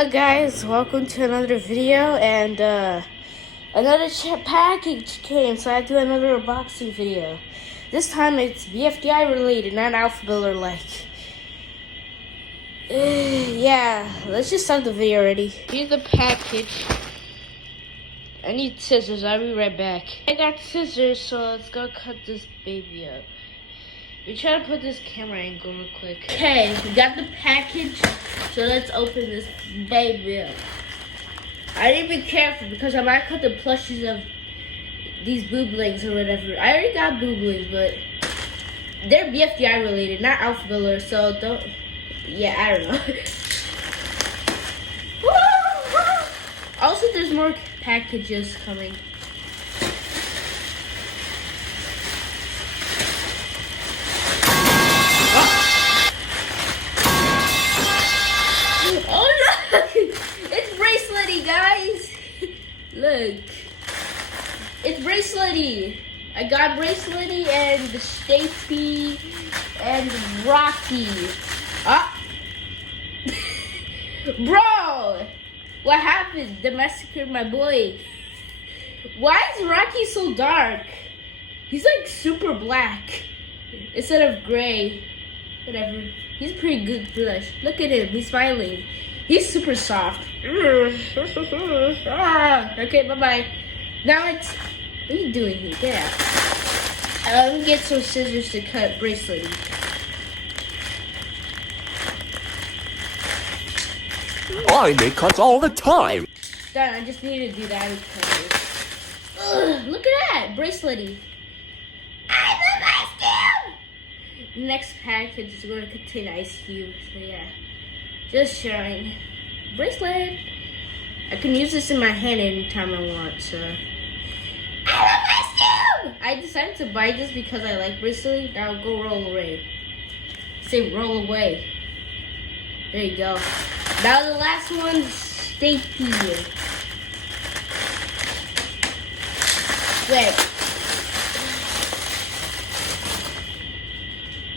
Hello guys, welcome to another video, and another package came, so I do another unboxing video. This time it's BFDI related, not alphabet or like. Yeah, let's just start the video already. Here's the package. I need scissors, I'll be right back. I got scissors, so let's go cut this baby up. We try to put this camera angle real quick. Okay, we got the package, so let's open this baby up. I need to be careful because I might cut the plushes of these boob legs or whatever. I already got boob legs, but they're BFDI related, not alphabet, so don't. Yeah, I don't know. Also, there's more packages coming. Oh look! It's bracelety, guys! Look. It's bracelety. I got bracelety and Stacy and Rocky. Ah! Bro! What happened? They massacred my boy. Why is Rocky so dark? He's like super black instead of gray. Whatever. He's pretty good plush. Look at him. He's smiling. He's super soft. Okay, bye-bye. Now it's... What are you doing here? Get out. Let me get some scissors to cut bracelet. I make cuts all the time. Done. I just need to do that. Look at that. Bracelety. I love ice cube. Next package is going to contain ice cube. So yeah. Just showing. Bracelet. I can use this in my hand anytime I want, so. I love ice cube. I decided to buy this because I like bracelet. Now go roll away. Say roll away. There you go. Now the last one, Stacy. Wait.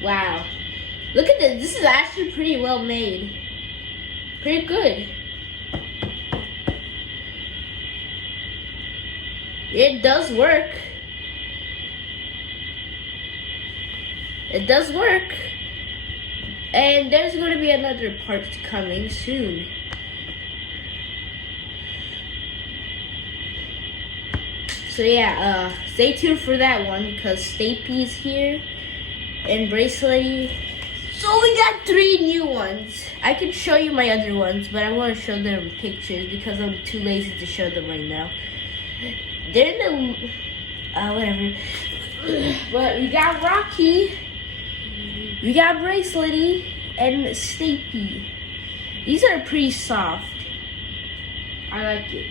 Wow. Look at this. This is actually pretty well made. Pretty good. It does work. It does work. And there's going to be another part coming soon. So yeah, stay tuned for that one because Stapy is here and bracelet. So we got 3 new ones. I can show you my other ones, but I want to show them pictures because I'm too lazy to show them right now. They're in the whatever. But we got Rocky. We got bracelety and Stapy. These are pretty soft. I like it.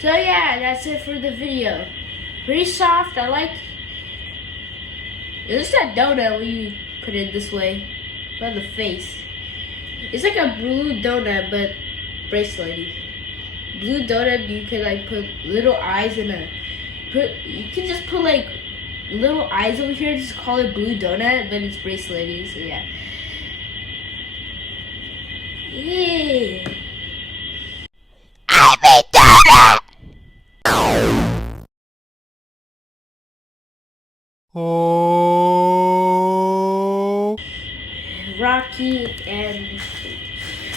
So yeah, that's it for the video. Pretty soft. I like. It's that donut when you put it this way by the face. It's like a blue donut, but bracelety. Blue donut. You could like put little eyes in a. You can just put like little eyes over here, just call it blue donut, but it's bracelety, so yeah. Yeah. I'm a donut! Oh. Rocky and...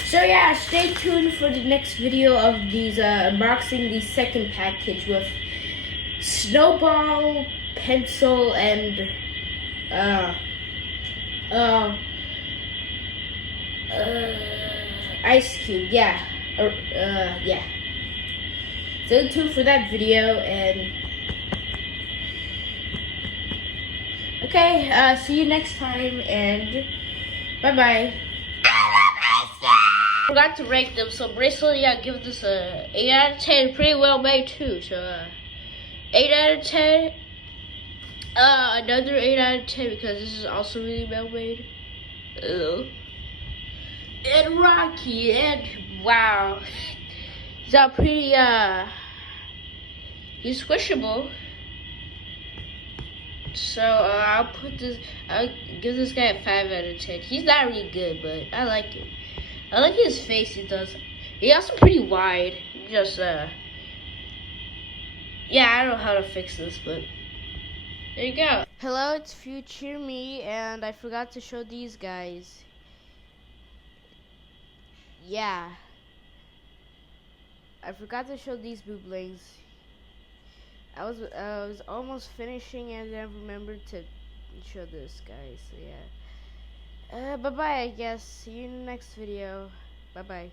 So yeah, stay tuned for the next video of these, unboxing the second package with Snowball, pencil, and ice cube. Yeah, yeah. Stay tuned for that video, and okay, see you next time, and bye bye. I forgot to rank them, so bracelet, yeah, give this a 8 out of 10. Pretty well made too, so 8 out of 10. Another 8 out of 10 because this is also really well made. And Rocky, and wow, he's all pretty. He's squishable. So I'll give this guy a 5 out of 10. He's not really good, but I like it. I like his face. He does. He also pretty wide. Just yeah. I don't know how to fix this, but there you go. Hello, it's future me, and I forgot to show these guys. Yeah, I forgot to show these booblings. I was almost finishing and then remembered to show this, guys. So yeah. Bye bye. I guess. See you in the next video. Bye bye.